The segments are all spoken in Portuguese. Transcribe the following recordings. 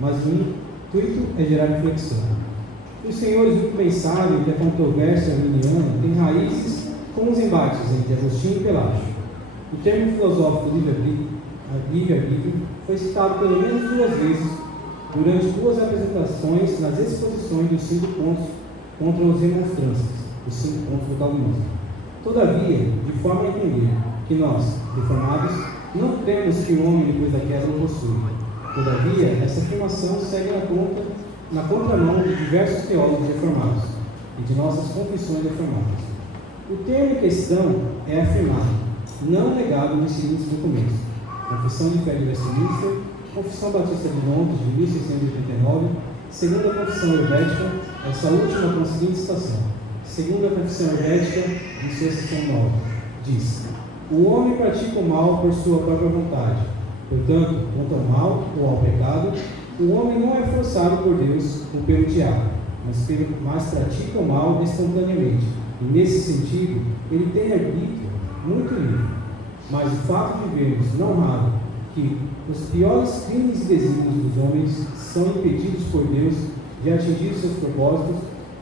mas o intuito é gerar reflexão. Os senhores muito bem sabem que a controvérsia arminiana tem raízes com os embates entre Agostinho e Pelágio. O termo filosófico livre-arbítrio foi citado pelo menos 2 vezes durante 2 apresentações nas exposições dos 5 pontos contra os remonstrantes, os 5 pontos do calvinismo. Todavia, de forma a entender que nós, reformados, não cremos que o homem depois da queda não possui. Todavia, essa afirmação segue na contramão de diversos teólogos reformados e de nossas confissões reformadas. O termo em questão é afirmado, não negado nos seguintes documentos: Confissão de Fé de Westminster, Confissão Batista de Londres, de 1689, Segunda Confissão Helvética, essa última com a seguinte citação: Segunda Confissão Helvética, em sua seção 9, diz: o homem pratica o mal por sua própria vontade. Portanto, contra o mal ou ao pecado, o homem não é forçado por Deus ou pelo diabo, mas pratica o mal espontaneamente. E nesse sentido, ele tem arbítrio muito livre. Mas o fato de vermos, não raro, que os piores crimes e desígnios dos homens são impedidos por Deus de atingir seus propósitos,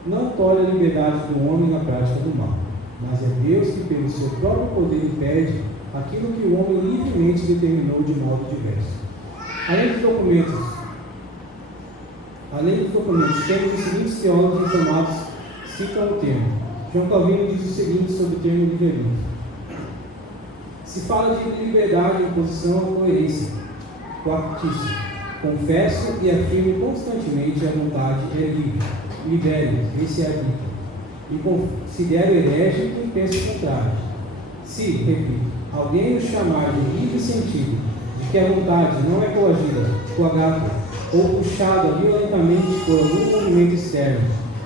não tolhe a liberdade do homem na prática do mal. Mas é Deus que, pelo seu próprio poder, impede aquilo que o homem livremente determinou de modo diverso. Além dos documentos, temos os seguintes teólogos reformados citam o termo. João Calvino diz o seguinte sobre o termo livre-arbítrio: se fala de liberdade em oposição à coerência, coactício. Confesso e afirmo constantemente a vontade é livre, libere, esse é arbítrio. E considero herege quem pensa o contrário. Se, repito, alguém nos chamar de livre sentido, de que a vontade não é coagida, coagada ou puxada violentamente por algum movimento externo,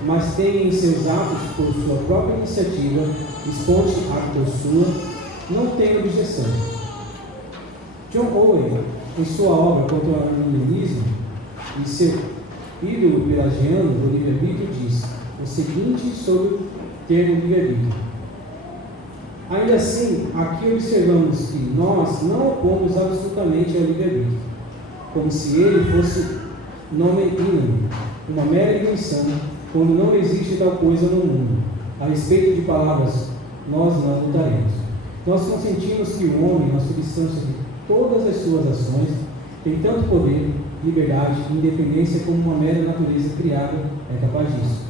mas tem em seus atos, por sua própria iniciativa, esponte a por sua, não tem objeção. John Owen, em sua obra contra o arminianismo e seu ídolo pelagiano do livre-arbítrio, diz o seguinte sobre o termo livre-arbítrio: ainda assim, aqui observamos que nós não opomos absolutamente ao livre-arbítrio, como se ele fosse nome inânime, uma mera invenção, quando não existe tal coisa no mundo. A respeito de palavras, nós não lutaremos. Nós consentimos que o homem, na substância de todas as suas ações, tem tanto poder, liberdade e independência como uma mera natureza criada é capaz disso.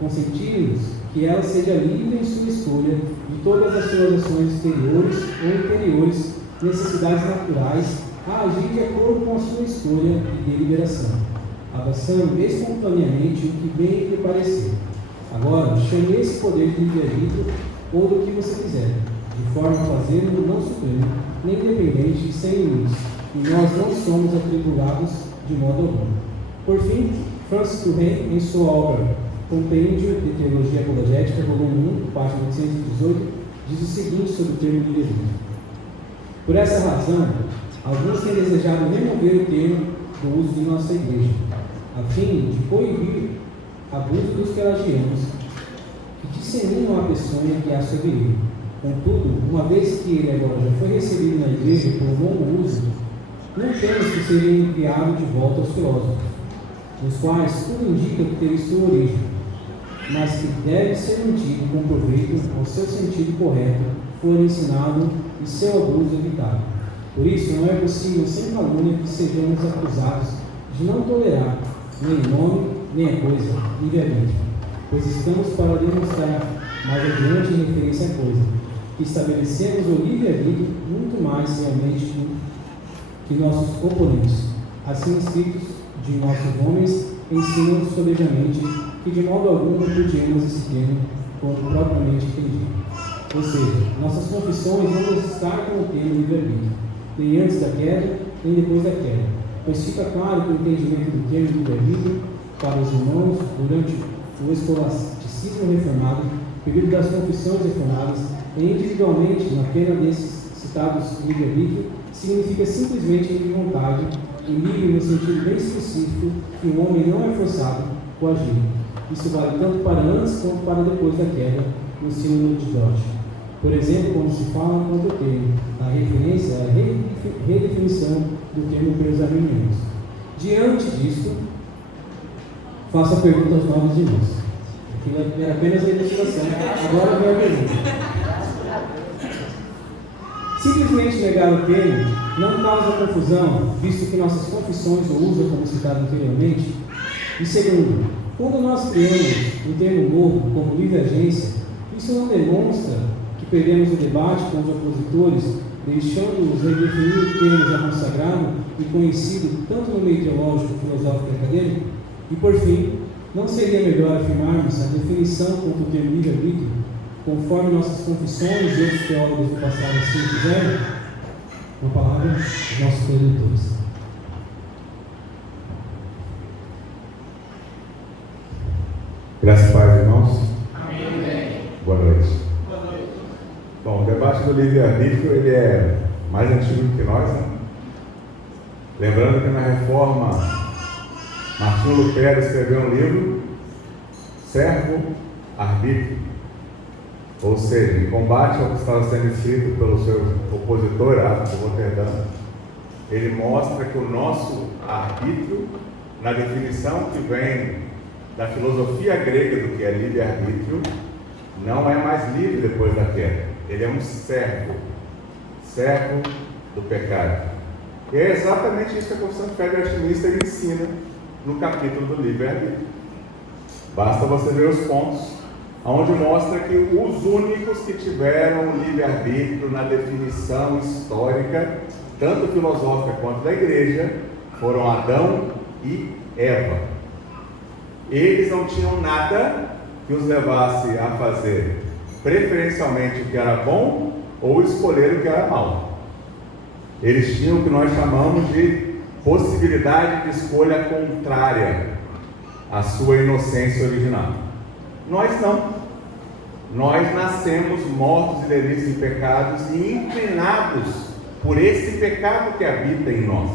Consentimos que ela seja livre em sua escolha de todas as suas ações exteriores ou interiores, necessidades naturais, a agir de acordo com a sua escolha e deliberação, abraçando espontaneamente o que bem lhe parecer. Agora, chame esse poder de livre-arbítrio ou do que você quiser, de forma a fazê-lo não supremo, nem independente e sem limites, e nós não somos atribulados de modo algum. Por fim, Francis Turrein, em sua obra Compêndio de Teologia Apologética, volume 1, página 818, diz o seguinte sobre o termo livre-arbítrio: por essa razão, alguns têm desejado remover o termo do uso de nossa igreja, a fim de proibir abuso dos pelagianos, que disseminam a peçonha que há sobre ele. Contudo, uma vez que ele agora já foi recebido na igreja por longo uso, não temos que ser enviado de volta aos filósofos, os quais tudo indica que teve sua origem, mas que deve ser mantido com proveito ao seu sentido correto, for ensinado e seu abuso evitado. Por isso, não é possível, sem calúnia, que sejamos acusados de não tolerar nem o nome, nem a coisa, livre-arbítrio, pois estamos para demonstrar mais adiante em referência à coisa, que estabelecemos o livre-arbítrio muito mais realmente que nossos oponentes, assim escritos de nossos homens, ensinam sobejamente que de modo algum repudiemos esse termo quando propriamente entendido. Ou seja, nossas confissões não descartam o termo livre-arbítrio, nem antes da queda, nem depois da queda, pois fica claro que o entendimento do termo livre-arbítrio para os irmãos durante o escolasticismo reformado, período das confissões reformadas, e individualmente na pena desses citados livre-arbítrio, significa simplesmente livre vontade, e livre no sentido bem específico que o homem não é forçado a agir. Isso vale tanto para antes quanto para depois da queda, no símbolo de Dodge. Por exemplo, quando se fala quanto o termo, a referência à redefinição do termo pelos arminianos. Diante disso, faço a pergunta aos novos irmãos. Aquilo era apenas a ilustração. Agora vem a pergunta. Simplesmente negar o termo não causa confusão, visto que nossas confissões o usam como citado anteriormente? E segundo, quando nós criamos um termo novo, como livre agência, isso não demonstra que perdemos o debate com os opositores, deixando-os redefinir o termo já consagrado e conhecido tanto no meio teológico, filosófico e acadêmico? E por fim, não seria melhor afirmarmos a definição quanto o termo livre-arbítrio, conforme nossas confissões e outros teólogos do passado assim fizeram? Uma palavra dos nossos preditores. Graças a Deus, irmãos. Amém. Boa noite. Boa noite. Bom, o debate do livre-arbítrio, ele é mais antigo que nós, né? Lembrando que na Reforma, Martinho Lutero escreveu um livro, Servo-Arbítrio, ou seja, em combate ao que estava sendo escrito pelo seu opositor, Erasmo de Roterdã, ele mostra que o nosso arbítrio, na definição que vem da filosofia grega do que é livre-arbítrio, não é mais livre depois da queda. Ele é um servo do pecado. E é exatamente isso que a Confissão de Fé de Westminster ensina no capítulo do livre-arbítrio. Basta você ver os pontos, onde mostra que os únicos que tiveram livre-arbítrio na definição histórica, tanto filosófica quanto da igreja, foram Adão e Eva. Eles não tinham nada que os levasse a fazer preferencialmente o que era bom ou escolher o que era mal. Eles tinham o que nós chamamos de possibilidade de escolha contrária à sua inocência original. Nós não. Nós nascemos mortos em delitos e pecados e inclinados por esse pecado que habita em nós.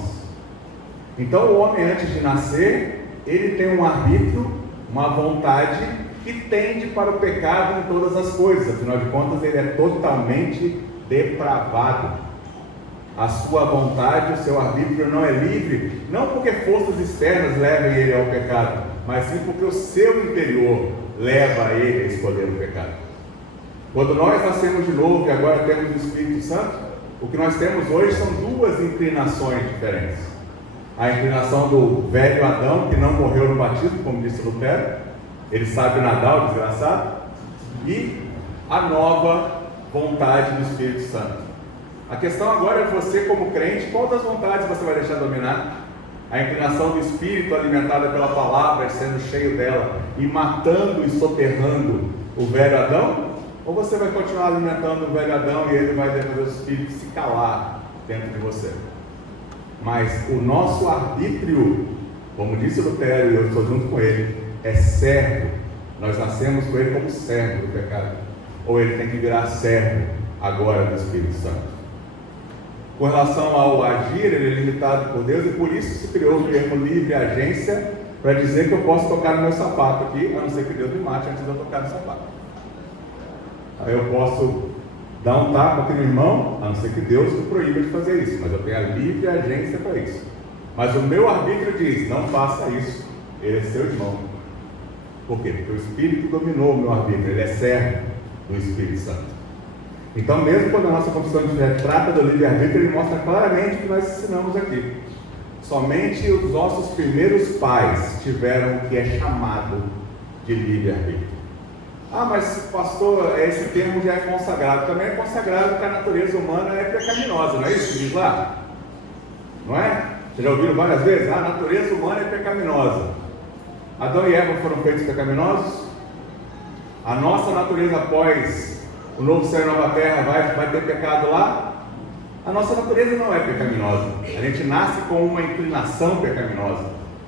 Então o homem, antes de nascer, ele tem um arbítrio, uma vontade que tende para o pecado em todas as coisas. Afinal de contas, ele é totalmente depravado. A sua vontade, o seu arbítrio não é livre, não porque forças externas levem ele ao pecado, mas sim porque o seu interior leva ele a escolher o pecado. Quando nós nascemos de novo e agora temos o Espírito Santo, o que nós temos hoje são duas inclinações diferentes. A inclinação do velho Adão, que não morreu no batismo, como disse Lutero, ele sabe nadar, o desgraçado, e a nova vontade do Espírito Santo. A questão agora é você, como crente, qual das vontades você vai deixar dominar? A inclinação do Espírito, alimentada pela palavra, sendo cheio dela, e matando e soterrando o velho Adão? Ou você vai continuar alimentando o velho Adão e ele vai fazer o Espírito se calar dentro de você? Mas o nosso arbítrio, como disse Lutero, e eu estou junto com ele, é servo. Nós nascemos com ele como servo do pecado. Ou ele tem que virar servo agora do Espírito Santo. Com relação ao agir, ele é limitado por Deus e por isso se criou o termo livre agência, para dizer que eu posso tocar no meu sapato aqui, a não ser que Deus me mate antes de eu tocar no sapato. Aí eu posso dar um tapa aqui no irmão, a não ser que Deus me proíba de fazer isso, mas eu tenho a livre agência para isso. Mas o meu arbítrio diz, não faça isso, ele é seu irmão. Por quê? Porque o Espírito dominou o meu arbítrio, ele é servo do Espírito Santo. Então, mesmo quando a nossa confissão de fé trata do livre-arbítrio, ele mostra claramente o que nós ensinamos aqui. Somente os nossos primeiros pais tiveram o que é chamado de livre-arbítrio. Ah, mas pastor, esse termo já é consagrado. Também é consagrado que a natureza humana é pecaminosa, não é isso que diz lá? Não é? Vocês já ouviram várias vezes? Ah, a natureza humana é pecaminosa. Adão e Eva foram feitos pecaminosos? A nossa natureza após o novo céu e nova terra vai ter pecado lá? A nossa natureza não é pecaminosa. A gente nasce com uma inclinação pecaminosa,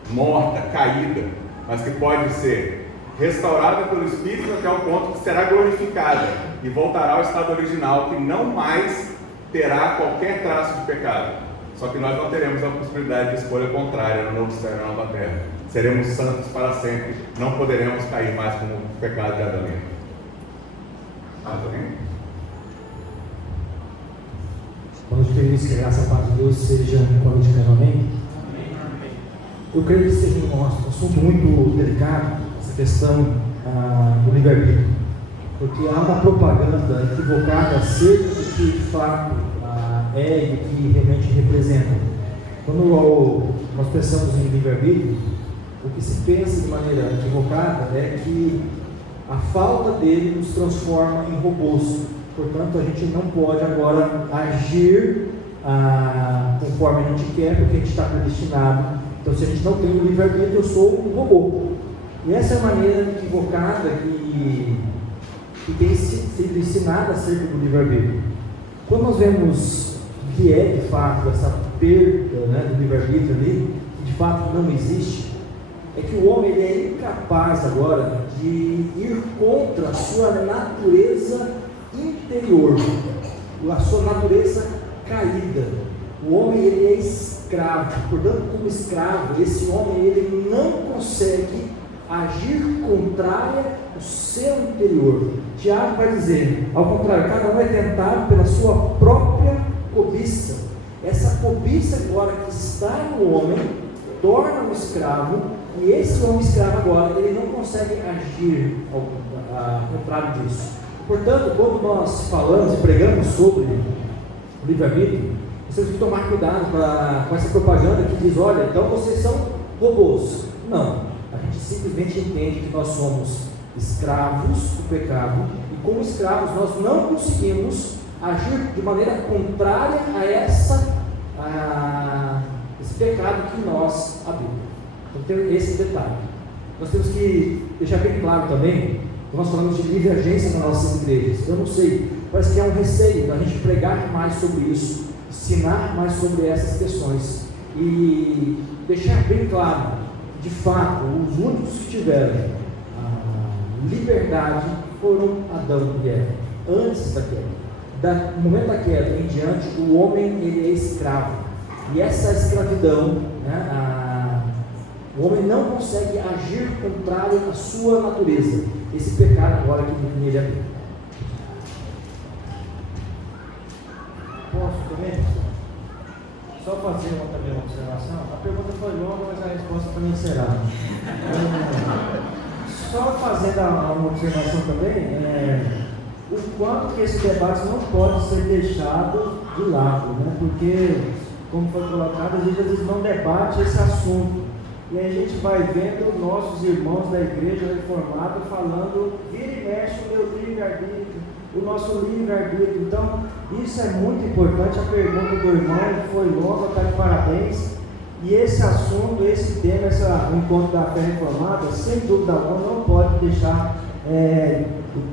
morta, caída, mas que pode ser restaurada pelo Espírito até o ponto que será glorificada e voltará ao estado original, que não mais terá qualquer traço de pecado. Só que nós não teremos a possibilidade de escolha contrária no novo céu e na nova terra. Seremos santos para sempre, não poderemos cair mais como o pecado de Adão e Eva. Amém? Quando eu tenho isso, que a graça, a paz de Deus seja com a gente, amém? Eu creio que seja um assunto muito delicado, essa questão do livre-arbítrio, porque há uma propaganda equivocada acerca do que de fato é e do que realmente representa. Quando nós pensamos em livre-arbítrio, o que se pensa de maneira equivocada é que a falta dele nos transforma em robôs. Portanto, a gente não pode agora agir conforme a gente quer, porque a gente está predestinado. Então, se a gente não tem o livre-arbítrio, eu sou um robô. E essa é a maneira equivocada que tem sido ensinada acerca do livre-arbítrio. Quando nós vemos que é de fato essa perda, né, do livre-arbítrio ali, que de fato não existe, é que o homem ele é incapaz agora de ir contra a sua natureza interior, a sua natureza caída. O homem ele é escravo, portanto, como escravo, esse homem ele não consegue agir contrária ao seu interior. Tiago vai dizer, ao contrário, cada um é tentado pela sua própria cobiça. Essa cobiça agora que está no homem torna um escravo, e esse homem escravo agora ele não consegue agir ao contrário disso. Portanto, quando nós falamos e pregamos sobre o livre-arbítrio, nós temos que tomar cuidado com essa propaganda que diz, olha, então vocês são robôs. Não, a gente simplesmente entende que nós somos escravos do pecado, e como escravos nós não conseguimos agir de maneira contrária a esse pecado que nós habitamos. Então tem esse detalhe. Nós temos que deixar bem claro também, nós falamos de livre agência nas nossas igrejas. Eu não sei, parece que é um receio da gente pregar mais sobre isso, ensinar mais sobre essas questões e deixar bem claro, de fato, os únicos que tiveram liberdade foram Adão e Eva, antes da queda. No momento da queda em diante, o homem ele é escravo, e essa escravidão, né, o homem não consegue agir contrário à sua natureza, esse pecado agora que nele habita. Posso também? Só fazer também uma observação. A pergunta foi longa, mas a resposta também será. Só fazendo uma observação também, o quanto que esse debate não pode ser deixado de lado, né? Porque, como foi colocado, às vezes não debate esse assunto. E aí a gente vai vendo nossos irmãos da igreja reformada falando, vira e mexe o meu livre-arbítrio, o nosso livre-arbítrio. Então, isso é muito importante. A pergunta do irmão foi longa, está de parabéns. E esse assunto, esse tema, o encontro da fé reformada, sem dúvida alguma, não pode deixar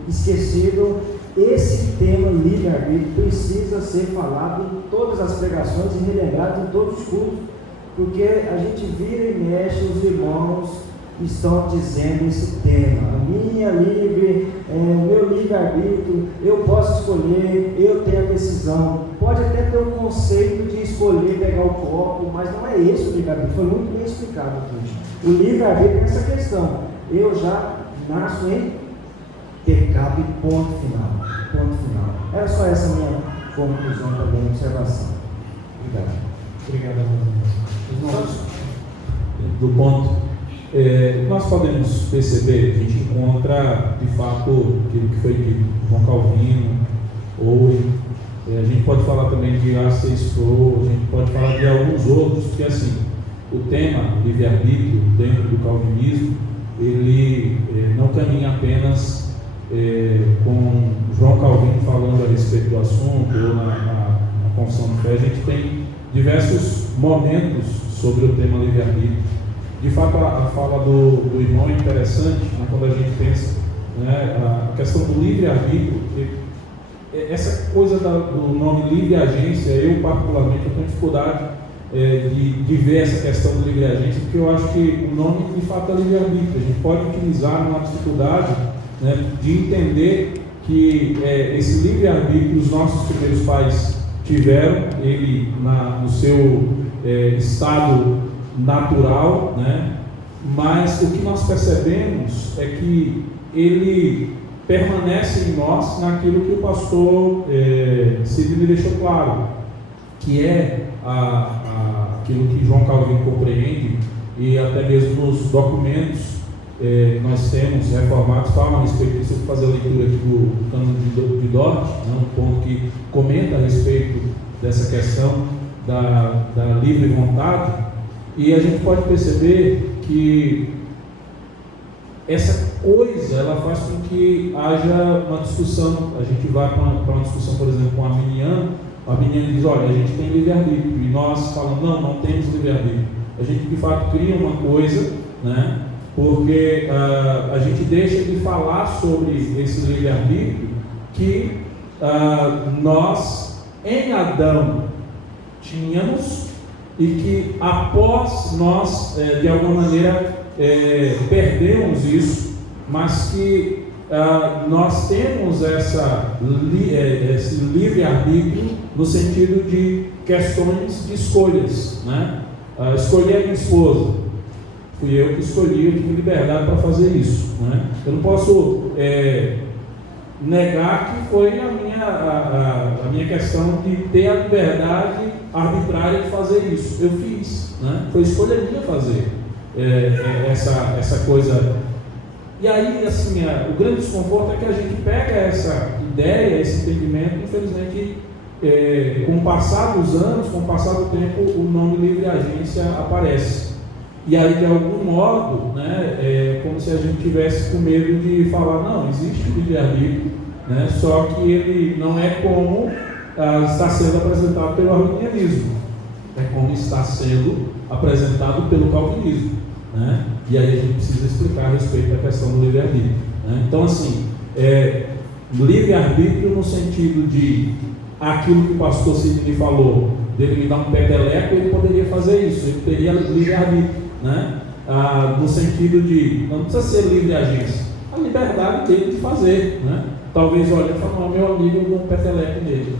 esquecido. Esse tema livre-arbítrio precisa ser falado em todas as pregações e relembrado em todos os cultos, porque a gente vira e mexe, os irmãos estão dizendo esse tema, o meu livre-arbítrio, eu posso escolher, eu tenho a decisão. Pode até ter o conceito de escolher pegar o copo, mas não é esse o livre-arbítrio, foi muito bem explicado aqui. O livre-arbítrio é essa questão, eu já nasço em pecado e ponto final. Era só essa minha conclusão também, observação. Obrigado, irmãos. Do ponto, nós podemos perceber, a gente encontra de fato aquilo que foi dito, João Calvino, ou a gente pode falar também de A.C. Sproul, a gente pode falar de alguns outros, porque assim, o tema livre-arbítrio dentro do calvinismo, ele não caminha apenas com João Calvino falando a respeito do assunto, ou na confissão de fé. A gente tem diversos momentos sobre o tema livre-arbítrio. De fato, a fala do irmão é interessante, né, quando a gente pensa, né, a questão do livre-arbítrio. Essa coisa do nome livre-agência, eu particularmente eu tenho dificuldade de ver essa questão do livre-agência, porque eu acho que o nome de fato é livre-arbítrio. A gente pode utilizar numa dificuldade, né, de entender que esse livre-arbítrio os nossos primeiros pais tiveram, ele no seu estado natural, né? Mas o que nós percebemos é que ele permanece em nós naquilo que o pastor Sidney deixou claro, que é aquilo que João Calvino compreende e até mesmo nos documentos que nós temos reformados falam a respeito disso. Eu vou fazer a leitura aqui do Cânone de Dort, né, um ponto que comenta a respeito dessa questão da livre vontade, e a gente pode perceber que essa coisa ela faz com que haja uma discussão. A gente vai para uma discussão, por exemplo, com o arminiano diz: olha, a gente tem livre-arbítrio, e nós falamos: não temos livre-arbítrio. A gente de fato cria uma coisa, né, porque a gente deixa de falar sobre esse livre-arbítrio que nós em Adão tínhamos, e que após nós de alguma maneira perdemos isso, mas que nós temos esse livre-arbítrio no sentido de questões de escolhas, né? Escolhi a minha esposa, fui eu que escolhi, eu tive liberdade para fazer isso, né? Eu não posso negar que foi a minha questão de ter a liberdade arbitrária de fazer isso. Eu fiz, né? Foi escolha minha fazer essa coisa. E aí, assim, o grande desconforto é que a gente pega essa ideia, esse entendimento, infelizmente, com o passar dos anos, com o passar do tempo, o nome livre agência aparece. E aí, de algum modo, né, é como se a gente tivesse com medo de falar: não, existe livre-arbítrio, né, só que ele não é como está sendo apresentado pelo arminianismo, é como está sendo apresentado pelo calvinismo, né? E aí a gente precisa explicar a respeito da questão do livre-arbítrio, né? Então, assim, livre-arbítrio no sentido de aquilo que o pastor Sidney falou, dele me dar um peteleco, ele poderia fazer isso, ele teria livre-arbítrio, né? No sentido de, não precisa ser livre agência, a liberdade dele de fazer, né? Talvez, olha, ele falou: meu amigo, eu dou um peteleco nele.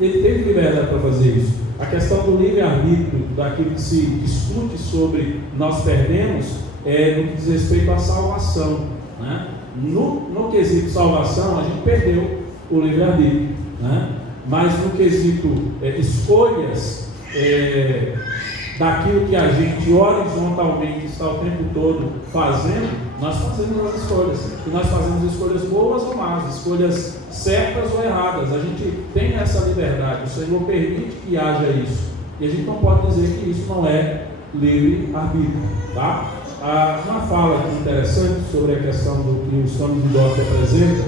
Ele teve liberdade para fazer isso. A questão do livre-arbítrio, daquilo que se discute sobre nós perdemos, no que diz respeito à salvação, né? No quesito salvação, a gente perdeu o livre-arbítrio, né? Mas no quesito escolhas, daquilo que a gente horizontalmente está o tempo todo fazendo, nós fazemos as escolhas, e nós fazemos escolhas boas ou más, escolhas certas ou erradas. A gente tem essa liberdade, o Senhor permite que haja isso, e a gente não pode dizer que isso não é livre-arbítrio, tá? Uma fala aqui interessante sobre a questão do que os Cânones de Dort apresenta,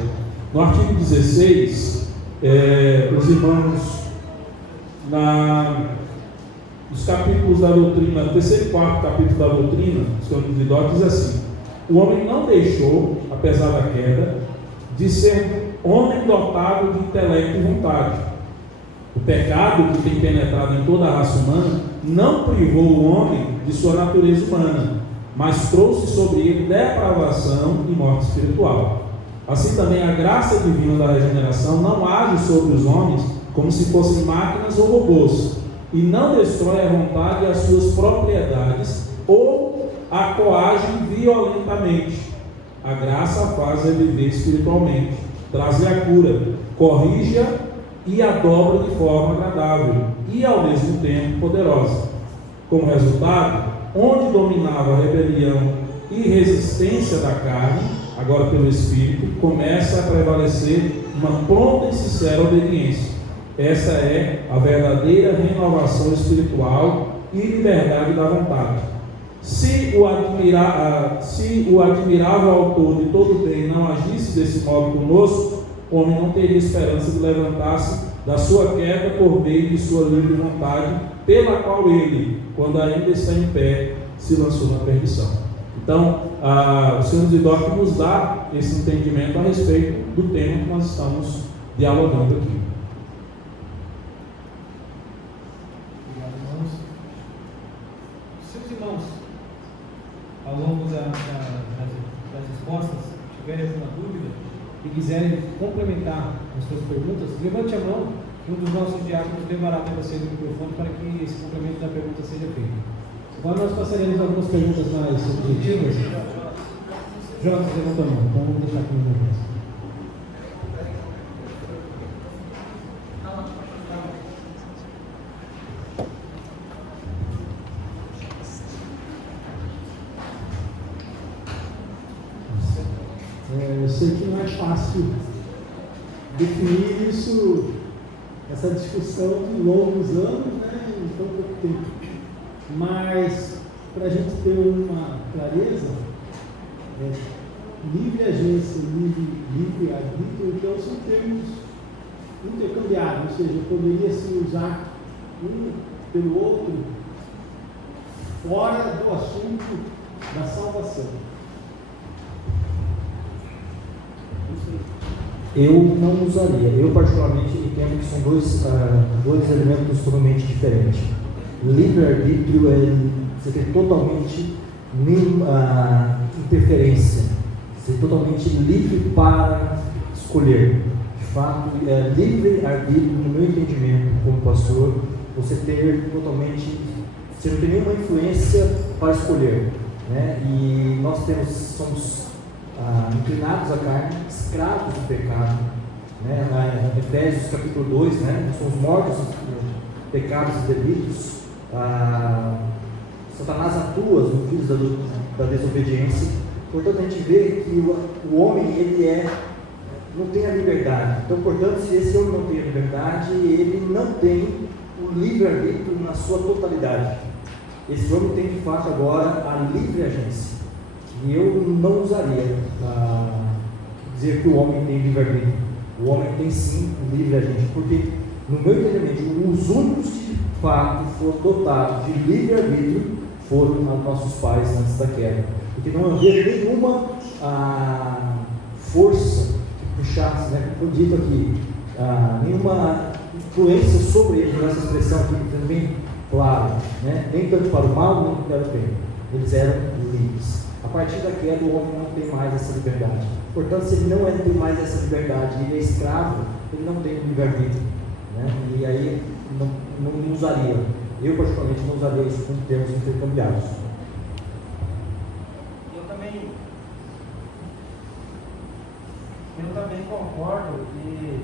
no artigo 16, os irmãos, os capítulos da doutrina, terceiro e quarto capítulo da doutrina, os Cânones de Dort, diz assim: o homem não deixou, apesar da queda, de ser homem dotado de intelecto e vontade. O pecado que tem penetrado em toda a raça humana não privou o homem de sua natureza humana, mas trouxe sobre ele depravação e morte espiritual. Assim também a graça divina da regeneração não age sobre os homens como se fossem máquinas ou robôs, e não destrói a vontade e as suas propriedades, ou a coagem violentamente. A graça faz viver espiritualmente, traz-lhe a cura, corrige-a e a dobra de forma agradável e ao mesmo tempo poderosa. Como resultado, onde dominava a rebelião e resistência da carne, agora pelo Espírito, começa a prevalecer uma pronta e sincera obediência. Essa é a verdadeira renovação espiritual e liberdade da vontade. Se o admirável autor de todo bem não agisse desse modo conosco, o homem não teria esperança de levantar-se da sua queda por meio de sua livre vontade, pela qual ele, quando ainda está em pé, se lançou na perdição. Então, o Senhor de Dort nos dá esse entendimento a respeito do tema que nós estamos dialogando aqui. Obrigado, irmãos. Se os irmãos, ao longo das respostas, tiverem alguma dúvida e quiserem complementar as suas perguntas, levante a mão e um dos nossos diáconos levará para vocês o microfone para que esse complemento da pergunta seja feito. Agora nós passaremos algumas perguntas mais objetivas. Jonas, levanta a mão, então vamos deixar aqui no momento. Eu sei que não é fácil definir isso, essa discussão de longos anos, né, em tão pouco tempo. Mas, para a gente ter uma clareza, livre agência, livre arbítrio, então são termos intercambiáveis, ou seja, poderia se usar um pelo outro fora do assunto da salvação. Eu não usaria. Eu, particularmente, entendo que são dois elementos totalmente diferentes. Livre-arbítrio você tem totalmente interferência. Você é totalmente livre para escolher. De fato, livre-arbítrio, no meu entendimento como pastor, você não tem nenhuma influência para escolher, né? E nós somos inclinados à carne, escravos do pecado, né? Em Efésios capítulo 2, né? Nós somos mortos em pecados e delitos. Satanás atua nos filhos da desobediência. Portanto, a gente vê que o homem não tem a liberdade. Então, portanto, se esse homem não tem a liberdade, ele não tem o livre-arbítrio na sua totalidade. Esse homem tem de fato agora a livre agência. E eu não usaria dizer que o homem tem livre-arbítrio. O homem tem sim o livre agência, porque, no meu entendimento, os únicos que de fato foram dotados de livre-arbítrio foram os nossos pais antes da queda. Porque não havia nenhuma força que puxasse, né, como foi dito aqui, nenhuma influência sobre eles, nessa expressão aqui, bem claro, né? Nem tanto para o mal, nem para o bem. Eles eram livres. A partir da queda, o homem não tem mais essa liberdade. Portanto, se ele não tem mais essa liberdade, ele é escravo, ele não tem livre-arbítrio, né? E aí não usaria. Eu, particularmente, não usaria isso como termos intercambiados. Eu também concordo que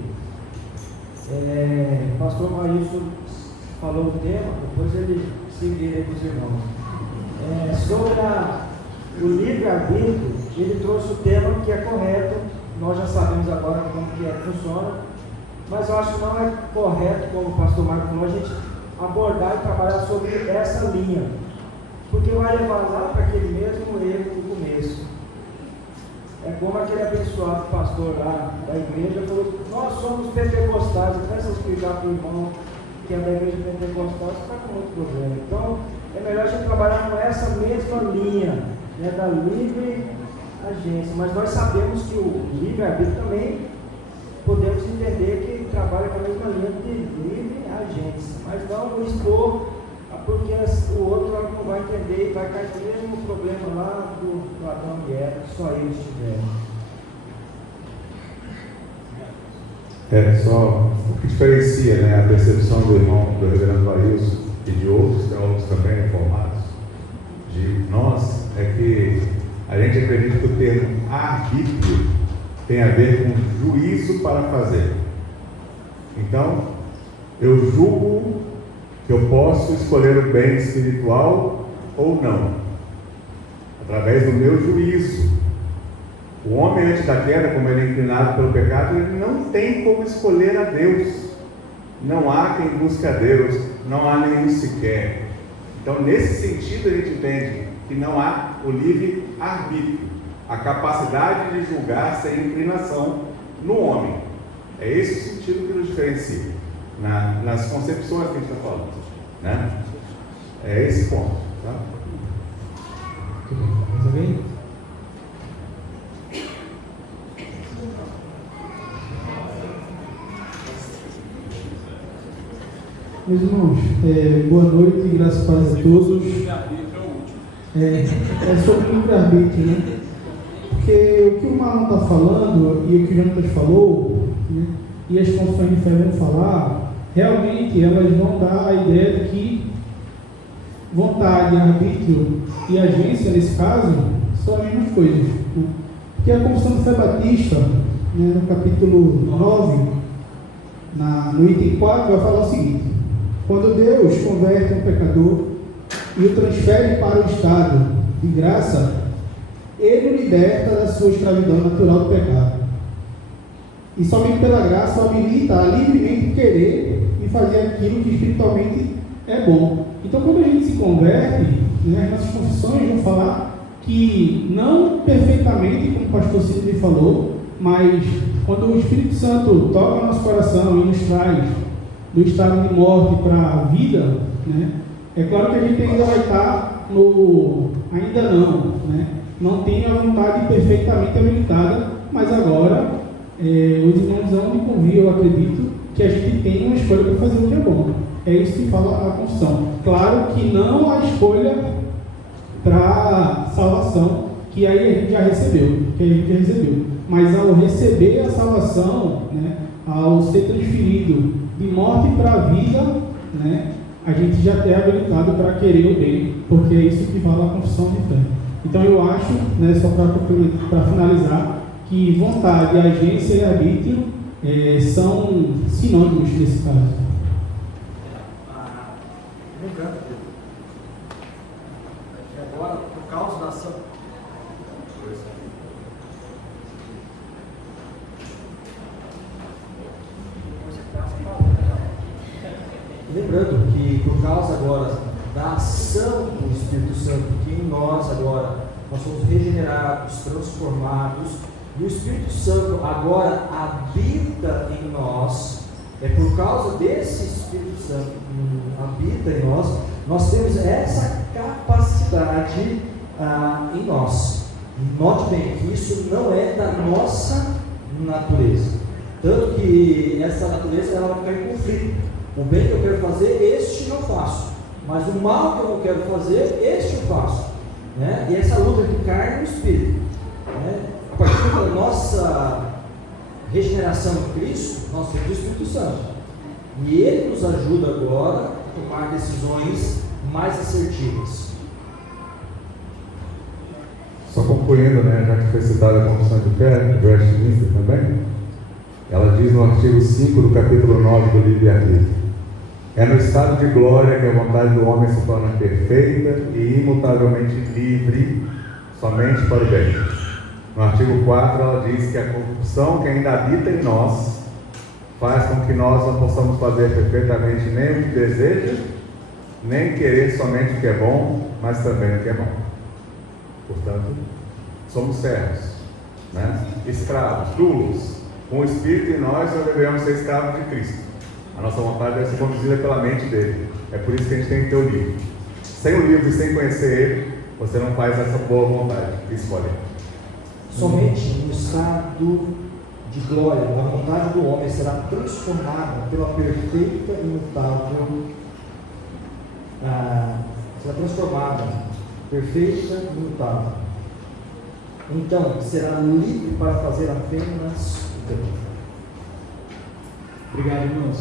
o pastor Maílson falou o tema, depois ele se vira com os irmãos. Sobre o livre-arbítrio, ele trouxe o tema que é correto, nós já sabemos agora como que funciona, mas eu acho que não é correto, como o pastor Marco falou, a gente abordar e trabalhar sobre essa linha, porque vai levar lá para aquele mesmo erro do começo. É como aquele abençoado pastor lá da igreja falou: nós somos pentecostais. Começa a explicar para o irmão que é da igreja pentecostal, você está com muito problema. Então, é melhor a gente trabalhar com essa mesma linha, né, da livre agência. Mas nós sabemos que o livre-arbítrio também podemos entender que trabalha com a mesma linha de livre agência. Mas não expor, porque o outro não vai entender e vai cair no mesmo problema lá do Adão e Eva, que só eles tiveram. Só o que diferencia, né, a percepção do irmão, do reverendo Varilson e de outros teólogos também informados, de nós, é que a gente acredita que o termo arbítrio tem a ver com juízo para fazer. Então, eu julgo que eu posso escolher o bem espiritual ou não, através do meu juízo. O homem antes da queda, como ele é inclinado pelo pecado, ele não tem como escolher a Deus. Não há quem busque a Deus, não há nenhum sequer. Então, nesse sentido, a gente entende que não há o livre-arbítrio, a capacidade de julgar sem inclinação no homem. É esse o sentido que nos diferencia nas concepções que a gente está falando, né? É esse ponto, tá? Mais alguém? Meus irmãos, boa noite e graças a Deus a todos. É sobre o livre-arbítrio, né? Porque o que o Marlon está falando e o que o Jonas falou, né, e as confissões de fé vão falar, realmente elas vão dar a ideia de que vontade, arbítrio e agência, nesse caso, são as mesmas coisas. Porque a Confissão de Fé Batista, né, no capítulo 9, no item 4, vai falar o seguinte: quando Deus converte um pecador e o transfere para o estado de graça, Ele o liberta da sua escravidão natural do pecado. E somente pela graça o habilita a livremente querer e fazer aquilo que espiritualmente é bom. Então, quando a gente se converte, né, as nossas confissões vão falar que não perfeitamente, como o pastor Sidney falou, mas quando o Espírito Santo toca no nosso coração e nos traz do estado de morte para a vida, né, é claro que a gente ainda vai estar no ainda não, né, não tem a vontade perfeitamente habilitada, mas agora os irmãos vão me convir, eu acredito, que a gente tem uma escolha para fazer o que é bom. É isso que fala a confissão. Claro que não a escolha para salvação, que aí a gente já recebeu, mas ao receber a salvação, né, ao ser transferido de morte para a vida, né, a gente já é habilitado para querer o bem, porque é isso que fala a confissão de fé. Então eu acho, né, só para finalizar, que vontade, agência e arbítrio são sinônimos nesse caso. Lembrando que agora, por causa da ação. Lembrando que por causa agora da ação do Espírito Santo, que em nós agora nós somos regenerados, transformados, e o Espírito Santo agora habita em nós. É por causa desse Espírito Santo que habita em nós, nós temos essa capacidade em nós. Note bem que isso não é da nossa natureza. Tanto que essa natureza ela vai ficar em conflito. O bem que eu quero fazer, este não faço. Mas o mal que eu não quero fazer, este eu faço. Né? E essa luta de carne e espírito. Né? A partir da nossa regeneração em Cristo, nós temos o Espírito Santo. E Ele nos ajuda agora a tomar decisões mais assertivas. Só concluindo, né, já que foi citada a confissão de fé, de Westminster também, ela diz no artigo 5 do capítulo 9 do livre-arbítrio: é no estado de glória que a vontade do homem se torna perfeita e imutavelmente livre somente para o bem. No artigo 4 ela diz que a corrupção que ainda habita em nós faz com que nós não possamos fazer perfeitamente nem o que deseja, nem querer somente o que é bom, mas também o que é mal. Portanto, somos servos, né? Escravos, dulos. Com o Espírito em nós devemos ser escravos de Cristo. A nossa vontade deve ser conduzida pela mente dele. É por isso que a gente tem que ter o livro. Sem o livro e sem conhecer ele, você não faz essa boa vontade que escolhe. Somente no estado de glória, a vontade do homem será transformada pela perfeita e imutável, será transformada, perfeita e imutável. Então, será livre para fazer apenas o bem. Obrigado, irmãos.